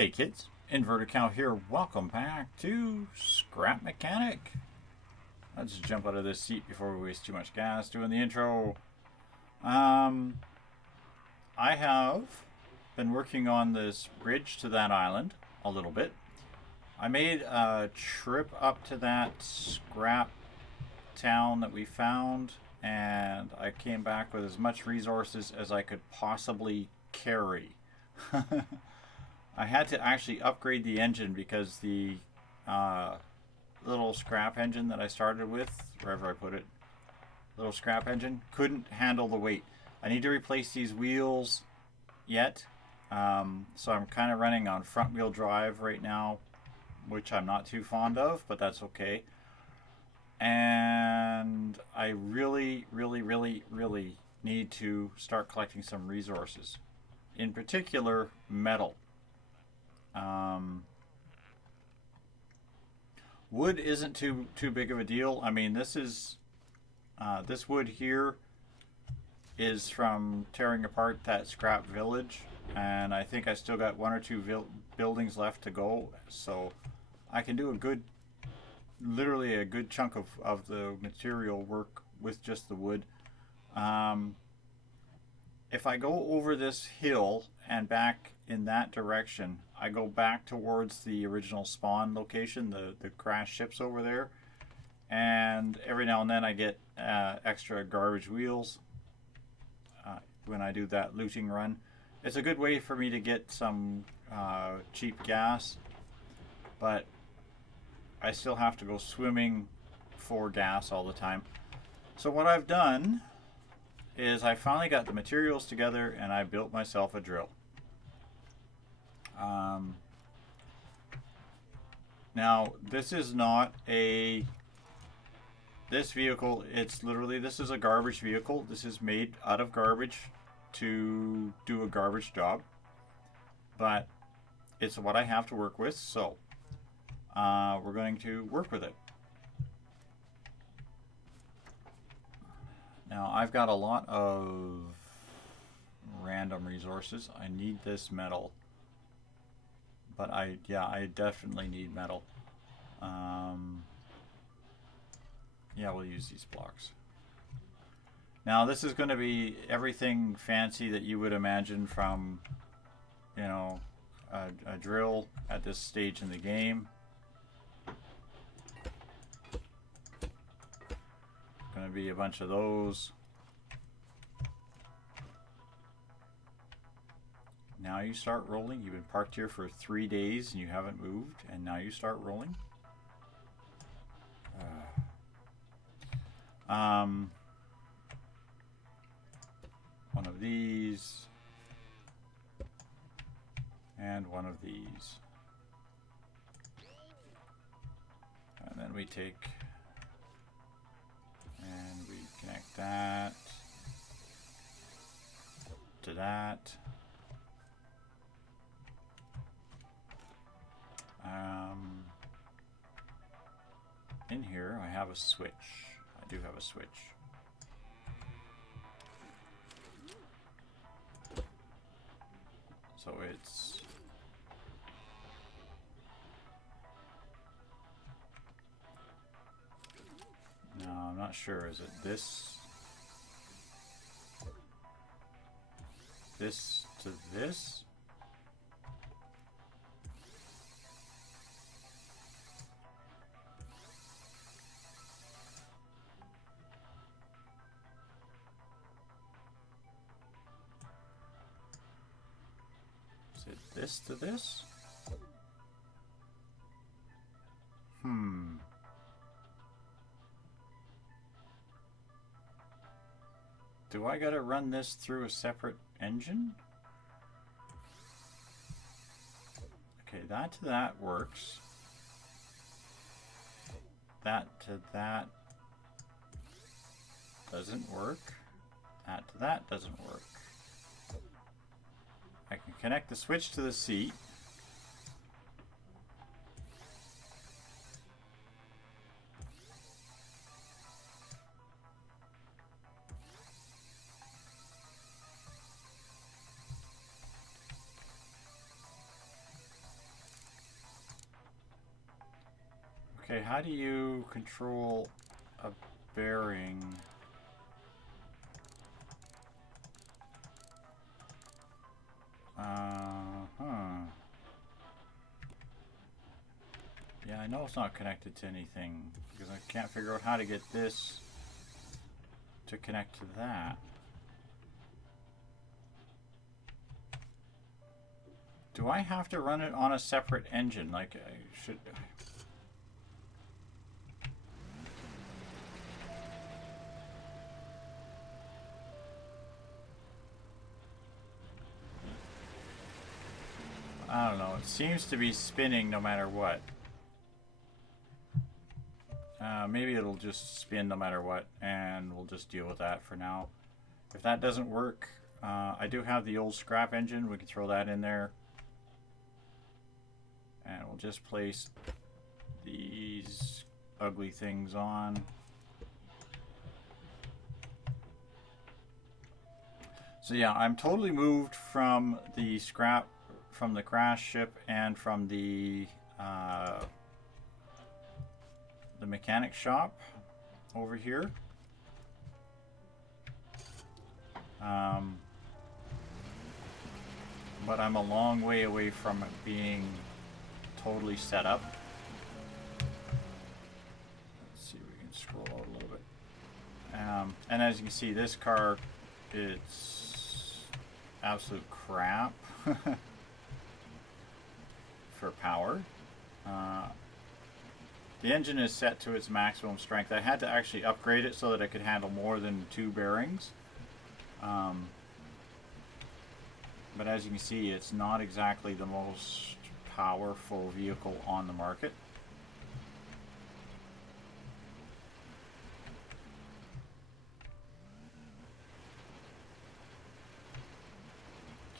Hey kids, Inverted Cow here. Welcome back to Scrap Mechanic. Let's jump out of this seat before we waste too much gas doing the intro. I have been working on this bridge to that island a little bit. I made a trip up to that scrap town that we found, and I came back with as much resources as I could possibly carry. I had to actually upgrade the engine because the little scrap engine that I started with, wherever I put it, little scrap engine, couldn't handle the weight. I need to replace these wheels yet, so I'm kind of running on front wheel drive right now, which I'm not too fond of, but that's okay. And I really need to start collecting some resources, in particular metal. Wood isn't too big of a deal. I mean, this wood here is from tearing apart that scrap village, and I think I still got one or two buildings left to go, so I can do literally a good chunk of the material work with just the wood. If I go over this hill and back in that direction, I go back towards the original spawn location, the crashed ships over there, and every now and then I get extra garbage wheels when I do that looting run. It's a good way for me to get some cheap gas, but I still have to go swimming for gas all the time. So what I've done is I finally got the materials together and I built myself a drill. Now this is not this vehicle, it's literally, this is a garbage vehicle. This is made out of garbage to do a garbage job, but it's what I have to work with, so we're going to work with it. Now I've got a lot of random resources. I need this metal, but I definitely need metal. Yeah, we'll use these blocks. Now this is going to be everything fancy that you would imagine from, you know, a drill at this stage in the game. Going to be a bunch of those. Now you start rolling. You've been parked here for 3 days and you haven't moved, and now you start rolling. One of these and one of these, and then we take and we connect that to that. In here I have a switch. I do have a switch. So it's no, I'm not sure. Is it this to this? Is it this to this? Do I gotta run this through a separate engine? Okay, that to that works. That to that doesn't work. That to that doesn't work. I can connect the switch to the seat. Okay, how do you control a bearing? Yeah, I know it's not connected to anything because I can't figure out how to get this to connect to that. Do I have to run it on a separate engine? Like I should... I don't know. It seems to be spinning no matter what. Maybe it'll just spin no matter what, and we'll just deal with that for now. If that doesn't work, I do have the old scrap engine. We can throw that in there. And we'll just place these ugly things on. So yeah, I'm totally moved from the scrap, from the crash ship, and from the mechanic shop over here. But I'm a long way away from it being totally set up. Let's see if we can scroll out a little bit. And as you can see, this car, it's absolute crap for power. The engine is set to its maximum strength. I had to actually upgrade it so that it could handle more than 2 bearings. But as you can see, it's not exactly the most powerful vehicle on the market.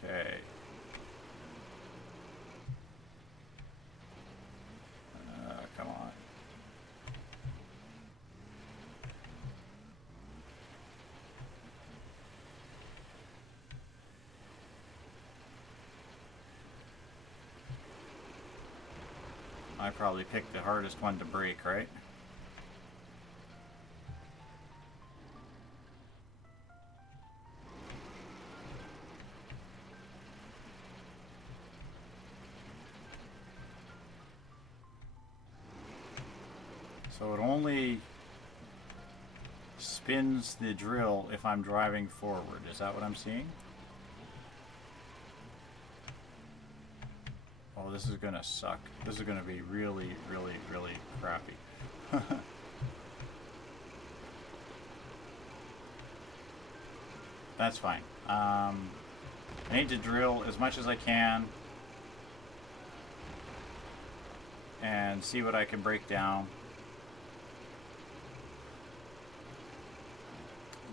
Okay. Come on. I probably picked the hardest one to break, right? So it only spins the drill if I'm driving forward. Is that what I'm seeing? Oh, this is gonna suck. This is gonna be really, really, really crappy. That's fine. I need to drill as much as I can and see what I can break down.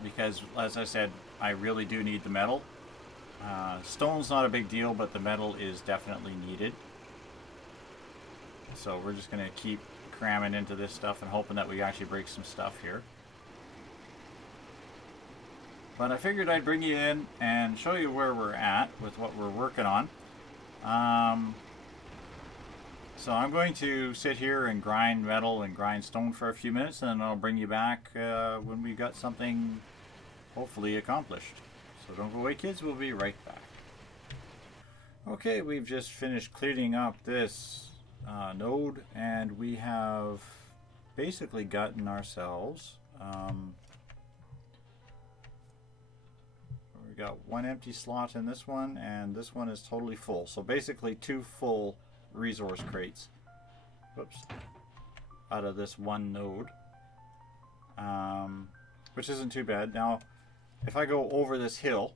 Because, as I said, I really do need the metal. Stone's not a big deal, but the metal is definitely needed. So we're just going to keep cramming into this stuff and hoping that we actually break some stuff here. But I figured I'd bring you in and show you where we're at with what we're working on. So I'm going to sit here and grind metal and grind stone for a few minutes, and then I'll bring you back when we've got something hopefully accomplished. So don't go away, kids. We'll be right back. Okay, we've just finished cleaning up this node, and we have basically gotten ourselves... we got one empty slot in this one, and this one is totally full. So basically 2 full resource crates. Whoops. Out of this one node. Which isn't too bad. Now, if I go over this hill,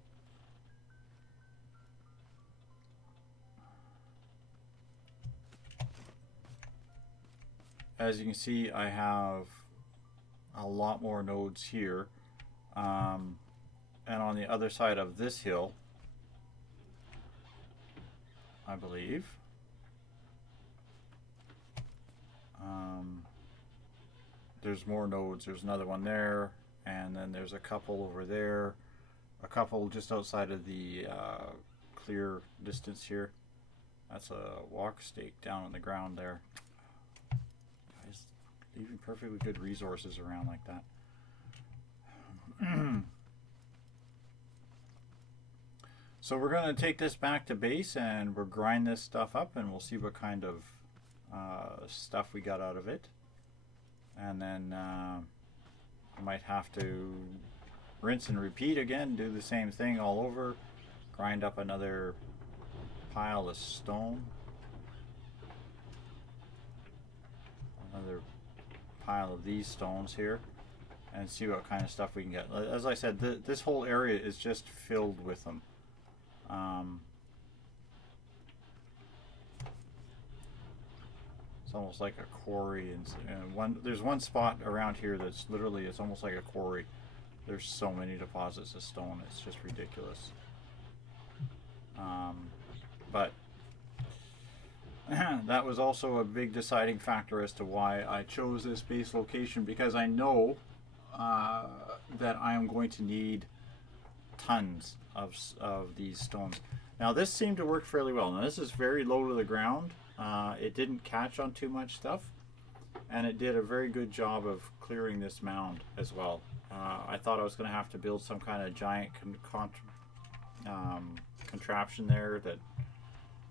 as you can see, I have a lot more nodes here. And on the other side of this hill, I believe, there's more nodes. There's another one there, and then there's a couple over there, a couple just outside of the clear distance here. That's a walk stake down on the ground there. Guys, leaving perfectly good resources around like that. So we're going to take this back to base and we'll grind this stuff up and we'll see what kind of stuff we got out of it. And then I might have to rinse and repeat again, do the same thing all over, grind up another pile of stone, another pile of these stones here, and see what kind of stuff we can get. As I said, this whole area is just filled with them. It's almost like a quarry, and there's one spot around here that's literally, it's almost like a quarry. There's so many deposits of stone, it's just ridiculous. But that was also a big deciding factor as to why I chose this base location, because I know that I am going to need tons of these stones. Now this seemed to work fairly well. Now this is very low to the ground. It didn't catch on too much stuff, and it did a very good job of clearing this mound as well. I thought I was going to have to build some kind of giant contraption there that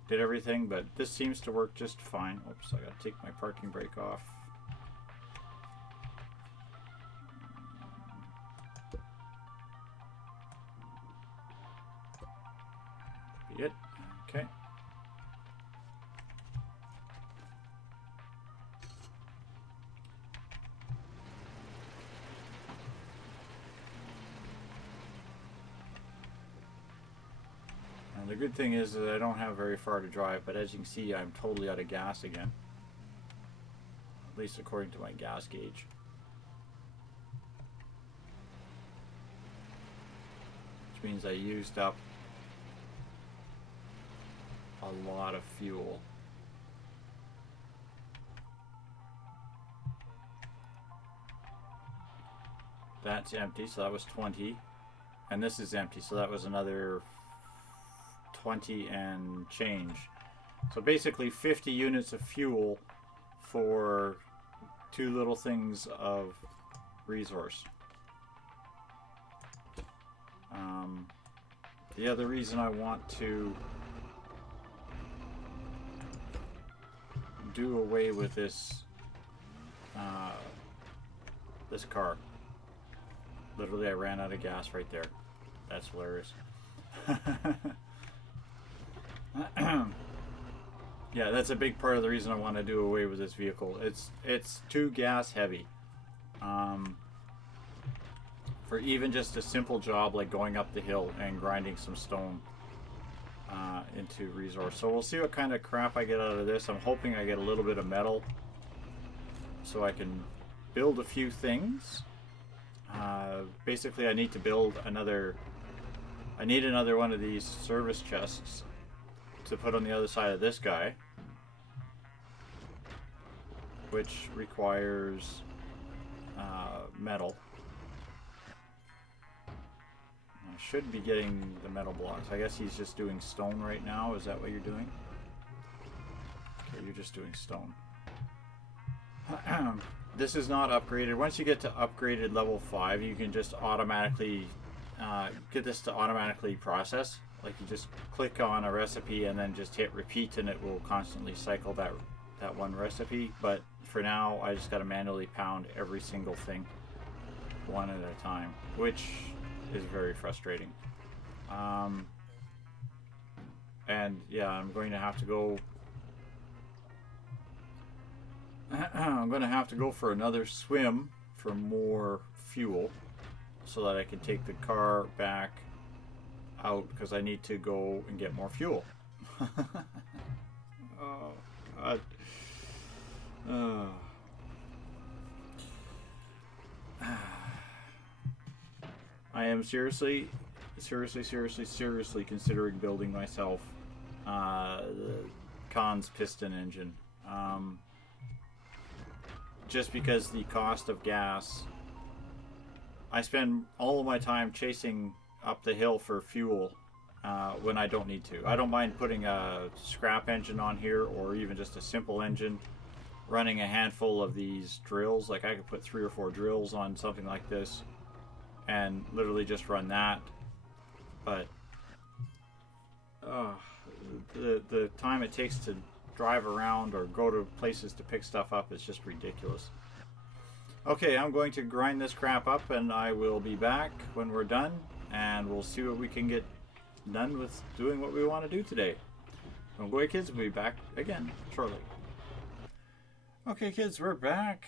did everything, but this seems to work just fine. Oops, I got to take my parking brake off. Be it. Okay. And the good thing is that I don't have very far to drive, but as you can see, I'm totally out of gas again. At least according to my gas gauge. Which means I used up a lot of fuel. That's empty, so that was 20. And this is empty, so that was another 20 and change. So basically 50 units of fuel for 2 little things of resource. The other reason I want to do away with this this car. Literally, I ran out of gas right there. That's hilarious. Yeah, that's a big part of the reason I want to do away with this vehicle. It's too gas heavy. For even just a simple job like going up the hill and grinding some stone into resource. So we'll see what kind of crap I get out of this. I'm hoping I get a little bit of metal so I can build a few things. Basically, I need to build another. I need another one of these service chests to put on the other side of this guy, which requires metal. I should be getting the metal blocks. I guess he's just doing stone right now. Is that what you're doing? Okay, you're just doing stone. This is not upgraded. Once you get to upgraded level 5, you can just automatically get this to automatically process. Like you just click on a recipe and then just hit repeat and it will constantly cycle that one recipe. But for now, I just got to manually pound every single thing one at a time, which is very frustrating. And yeah, I'm going to have to go for another swim for more fuel so that I can take the car back out, because I need to go and get more fuel. Oh, God. I am seriously considering building myself the Khan's piston engine. Just because the cost of gas, I spend all of my time chasing up the hill for fuel when I don't need to. I don't mind putting a scrap engine on here, or even just a simple engine, running a handful of these drills. Like I could put 3 or 4 drills on something like this and literally just run that. But the time it takes to drive around or go to places to pick stuff up is just ridiculous. Okay, I'm going to grind this crap up and I will be back when we're done, and we'll see what we can get done with doing what we want to do today. Don't go away, kids. We'll be back again shortly. Okay, kids, we're back.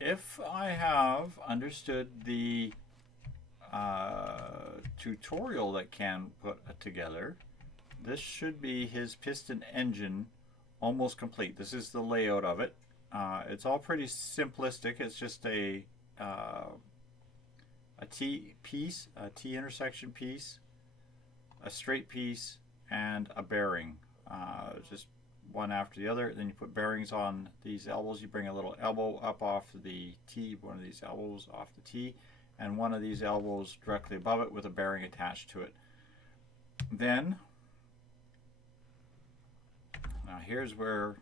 If I have understood the tutorial that Ken put together, this should be his piston engine almost complete. This is the layout of it. It's all pretty simplistic. It's just a T piece, a T intersection piece, a straight piece, and a bearing. Just one after the other. Then you put bearings on these elbows. You bring a little elbow up off the T, one of these elbows off the T, and one of these elbows directly above it with a bearing attached to it. Then, now here's where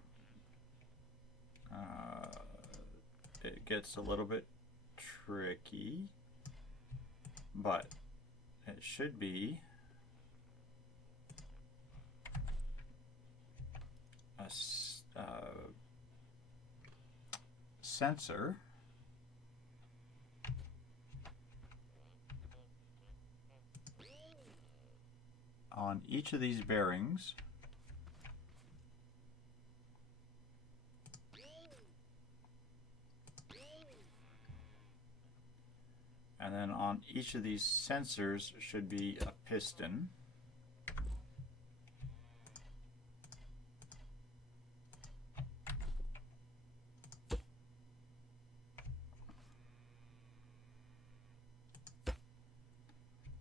it gets a little bit tricky, but it should be a sensor on each of these bearings. And then on each of these sensors should be a piston.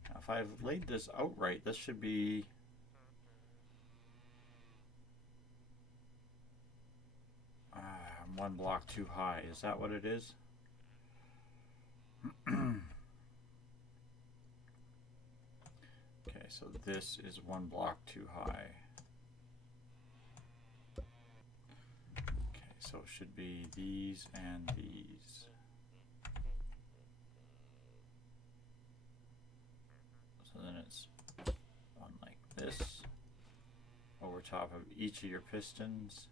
Now, if I've laid this out right, this should be one block too high. Is that what it is? Okay, so this is one block too high. Okay, so it should be these and these. So then it's one like this over top of each of your pistons.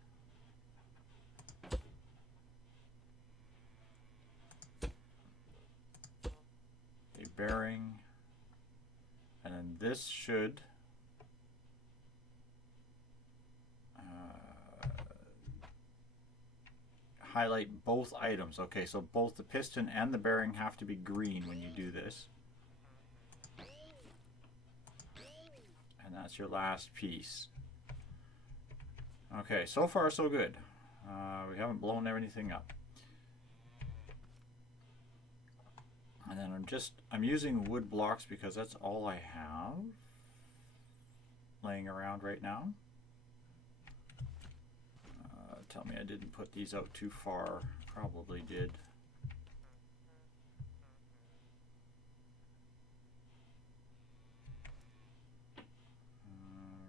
Bearing, and then this should highlight both items. Okay, so both the piston and the bearing have to be green when you do this. And that's your last piece. Okay, so far so good. We haven't blown everything up. And then I'm using wood blocks because that's all I have laying around right now. Tell me I didn't put these out too far. Probably did.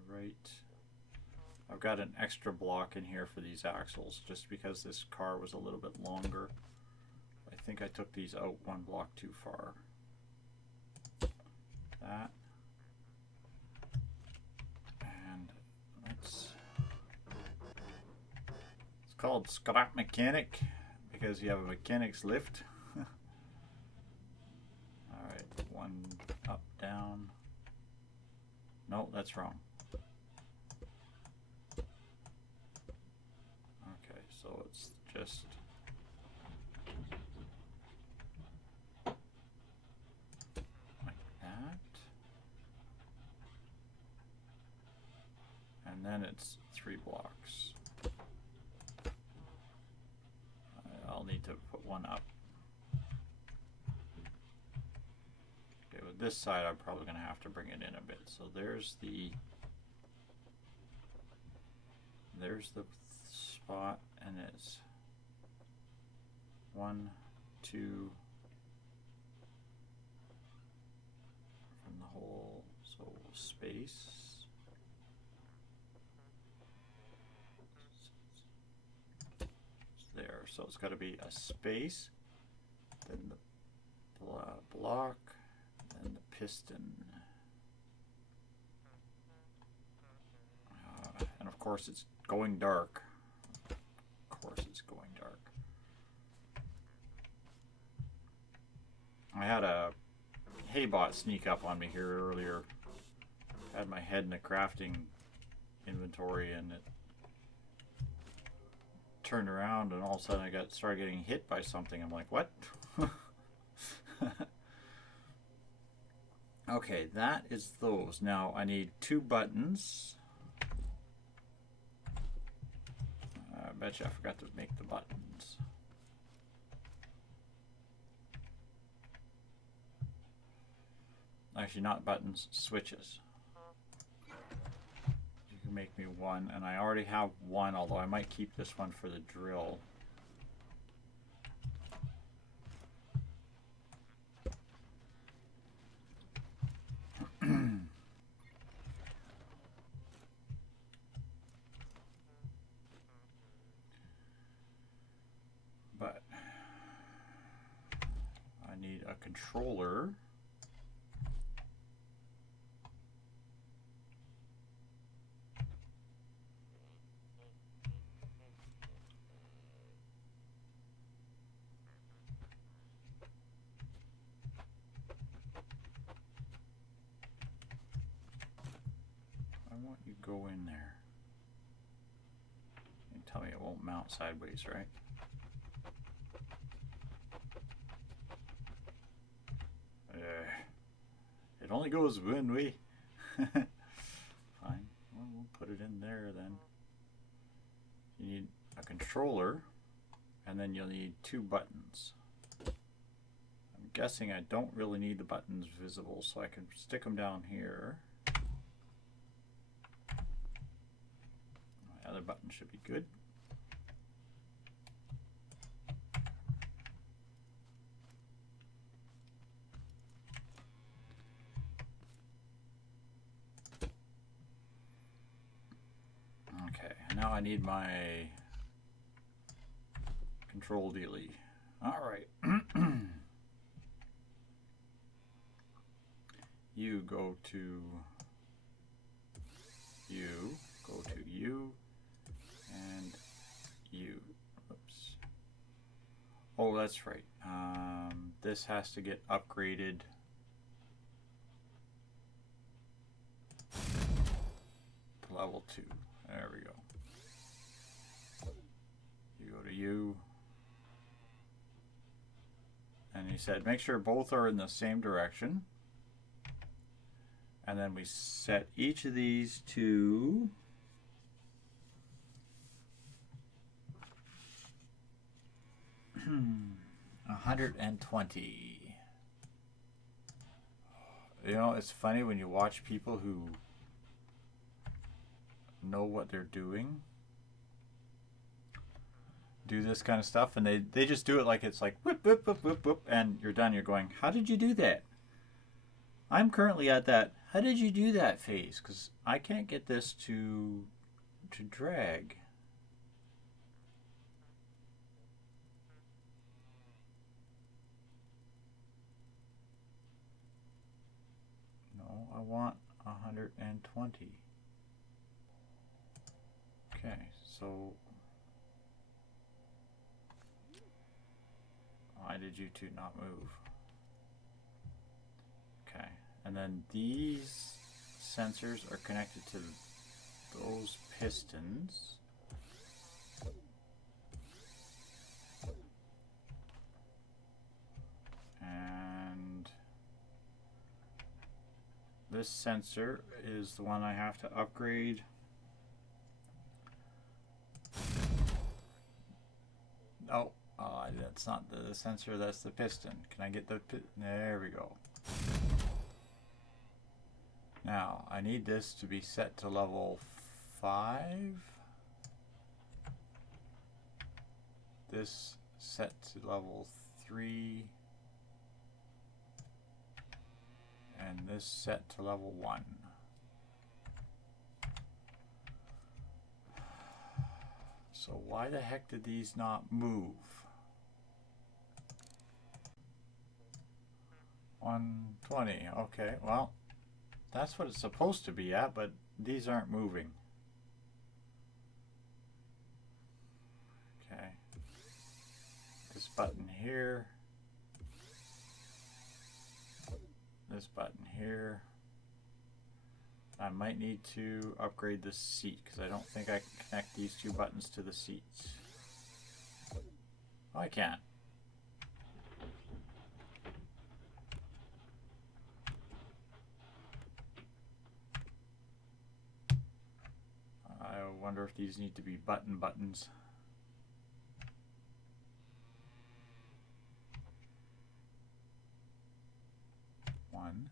Right. I've got an extra block in here for these axles just because this car was a little bit longer. I think I took these out one block too far. That. And it's called Scrap Mechanic because you have a mechanic's lift. Alright, one up, down. No, that's wrong. Okay, so it's just and then it's 3 blocks. I'll need to put one up. Okay, with this side I'm probably going to have to bring it in a bit. So there's the spot, and it's 1, 2 from the whole, so space. so it's got to be a space, then the block, then the piston. And of course it's going dark. Of course it's going dark. I had a Haybot sneak up on me here earlier. Had my head in the crafting inventory and it turned around and all of a sudden I started getting hit by something. I'm like, what? Okay, that is those. Now I need 2 buttons. I bet you I forgot to make the buttons. Actually, not buttons, switches. You can make me 1, and I already have 1, although I might keep this one for the drill. But I need a controller. You go in there. You tell me it won't mount sideways, right? It only goes one way. Fine. Well, we'll put it in there then. You need a controller, and then you'll need 2 buttons. I'm guessing I don't really need the buttons visible, so I can stick them down here. Other button should be good. Okay, now I need my control dealie. All right. You go to you, go to you, and you. Oops. Oh, that's right. This has to get upgraded. To level 2. There we go. You go to you. And he said, make sure both are in the same direction. And then we set each of these to 120. You know, it's funny when you watch people who know what they're doing do this kind of stuff, and they just do it like it's like whoop, whoop, whoop, whoop, whoop, and you're done. You're going, how did you do that? I'm currently at that how did you do that phase, because I can't get this to drag. No, I want 120. Okay, so why did you two not move? Okay, and then these sensors are connected to those pistons. And this sensor is the one I have to upgrade. Oh, that's not the sensor, that's the piston. Can I get the there we go. Now, I need this to be set to level 5. This set to level 3. And this set to level 1. So why the heck did these not move? 120. Okay, well, that's what it's supposed to be at, but these aren't moving. Okay. This button here. This button here. I might need to upgrade the seat because I don't think I can connect these two buttons to the seats. Oh, I can. I wonder if these need to be buttons. One.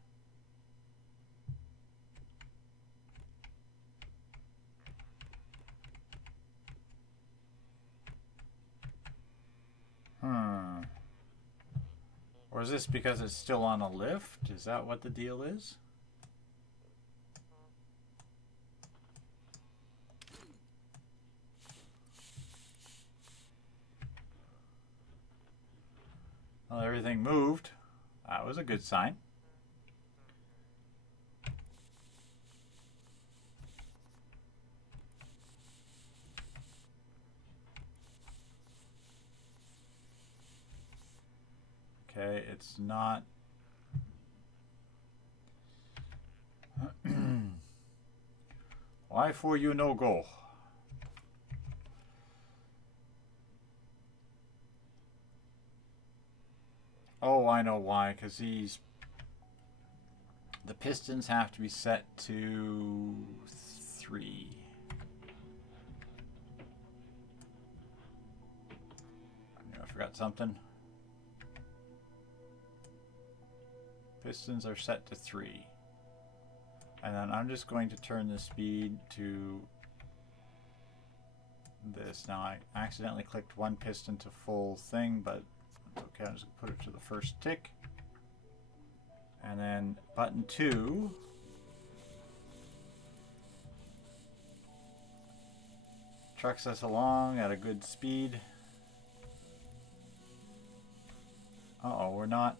Or is this because it's still on a lift? Is that what the deal is? Well, everything moved. That was a good sign. Okay, it's not. Why for you no go? Oh, I know why, because the pistons have to be set to 3. I forgot something. Pistons are set to 3. And then I'm just going to turn the speed to this. Now I accidentally clicked one piston to full thing, but it's okay. I'm just going to put it to the first tick. And then button 2 trucks us along at a good speed. Uh-oh, we're not.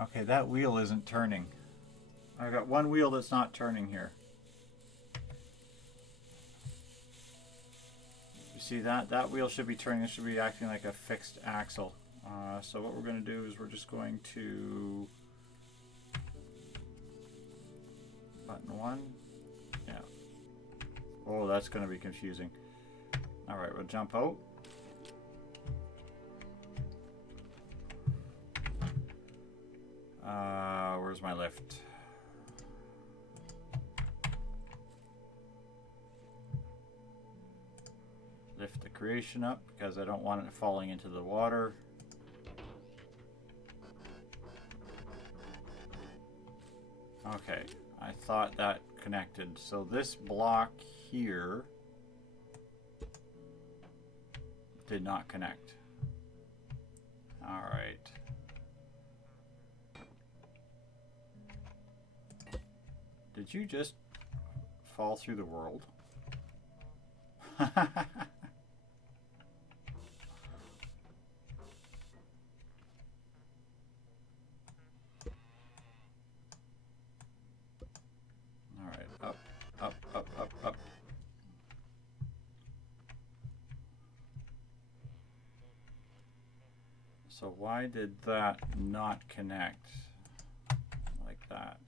Okay, that wheel isn't turning. I've got one wheel that's not turning here. You see that? That wheel should be turning. It should be acting like a fixed axle. So what we're going to do is we're just going to button 1. Yeah. Oh, that's going to be confusing. All right, we'll jump out. Where's my lift? Lift the creation up because I don't want it falling into the water. Okay, I thought that connected. So this block here did not connect. All right. Did you just fall through the world? Alright, up, up, up, up, up. So why did that not connect like that?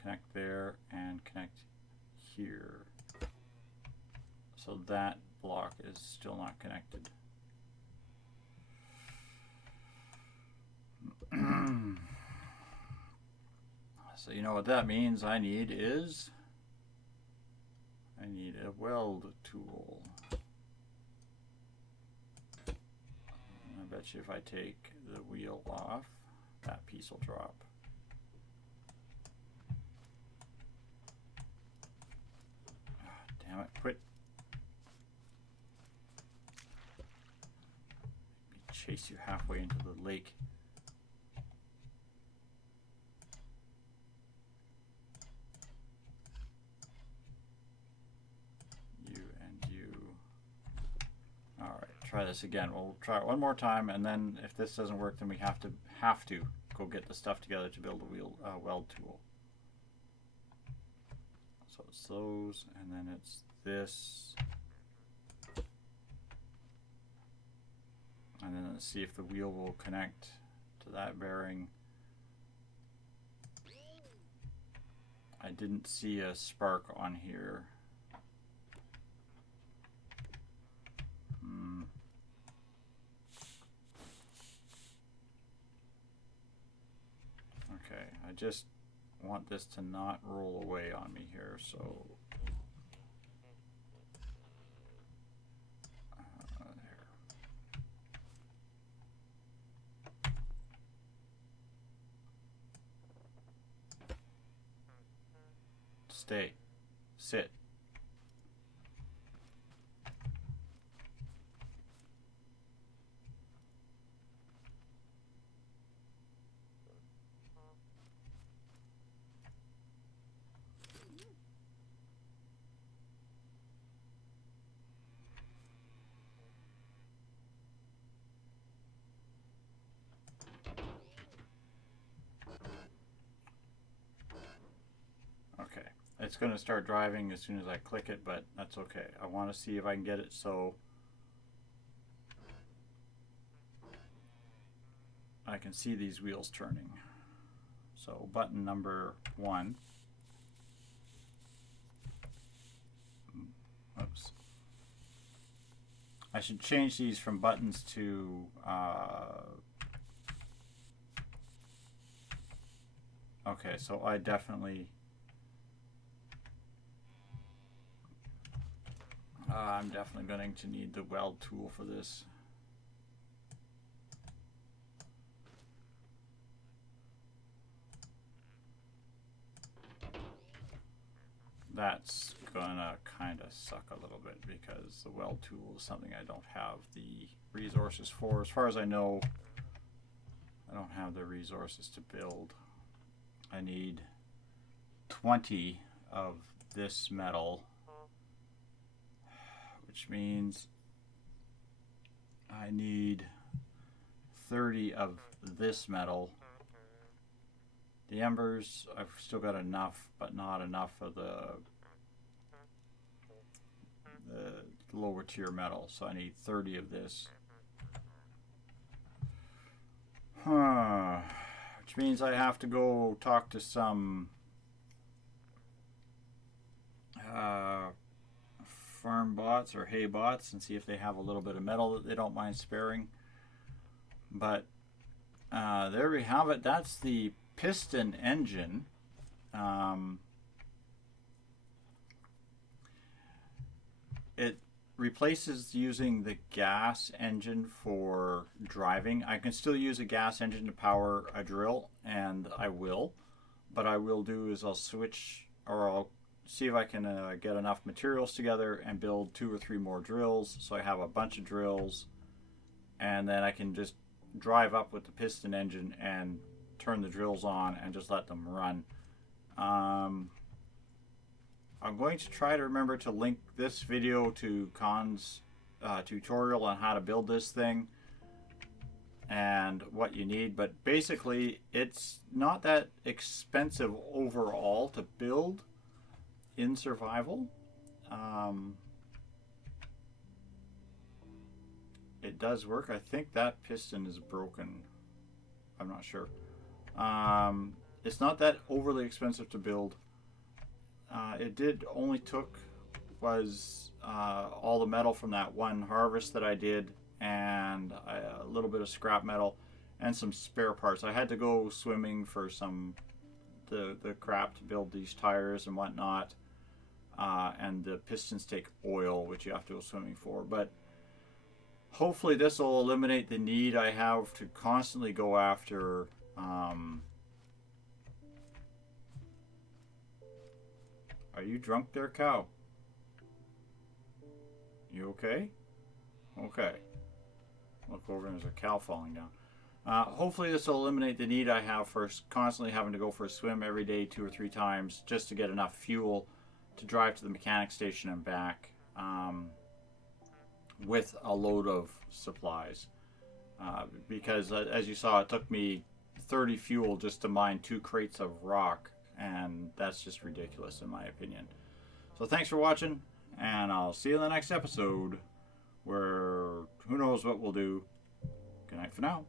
Connect there and connect here. So that block is still not connected. So you know what that means I need a weld tool. I bet you if I take the wheel off, that piece will drop. Damn it, quit. Let me chase you halfway into the lake. try this again. We'll try it one more time, and then if this doesn't work, then we have to go get the stuff together to build a weld tool. So it's those, and then it's this, and then let's see if the wheel will connect to that bearing. I didn't see a spark on here. Okay, I just want this to not roll away on me here, so there. Stay. Sit. Okay, it's going to start driving as soon as I click it, but that's okay. I want to see if I can get it so I can see these wheels turning. So button number 1. Oops. I should change these from buttons to okay, so I definitely I'm definitely going to need the weld tool for this. That's gonna kind of suck a little bit because the weld tool is something I don't have the resources for. As far as I know, I don't have the resources to build. I need 20 of this metal, which means I need 30 of this metal. The embers, I've still got enough, but not enough of the lower tier metal, so I need 30 of this. Which means I have to go talk to some farm bots or hay bots and see if they have a little bit of metal that they don't mind sparing. But there we have it. That's the piston engine. It replaces using the gas engine for driving. I can still use a gas engine to power a drill, and I will. But I will do is I'll switch, or I'll see if I can get enough materials together and build 2 or 3 more drills, so I have a bunch of drills, and then I can just drive up with the piston engine and turn the drills on and just let them run. I'm going to try to remember to link this video to Khan's tutorial on how to build this thing and what you need, but basically it's not that expensive overall to build in survival. It does work. I think that piston is broken. I'm not sure. It's not that overly expensive to build. It did only took was all the metal from that one harvest that I did, and a little bit of scrap metal and some spare parts. I had to go swimming for some the crap to build these tires and whatnot, and the pistons take oil, which you have to go swimming for. But hopefully this will eliminate the need I have to constantly go after Are you drunk there, cow? You okay? Okay. Look over and there's a cow falling down. Hopefully this will eliminate the need I have for constantly having to go for a swim every day 2 or 3 times just to get enough fuel to drive to the mechanic station and back. with a load of supplies. Because as you saw, it took me 30 fuel just to mine 2 crates of rock, and that's just ridiculous in my opinion. So thanks for watching, and I'll see you in the next episode, where who knows what we'll do. Good night for now.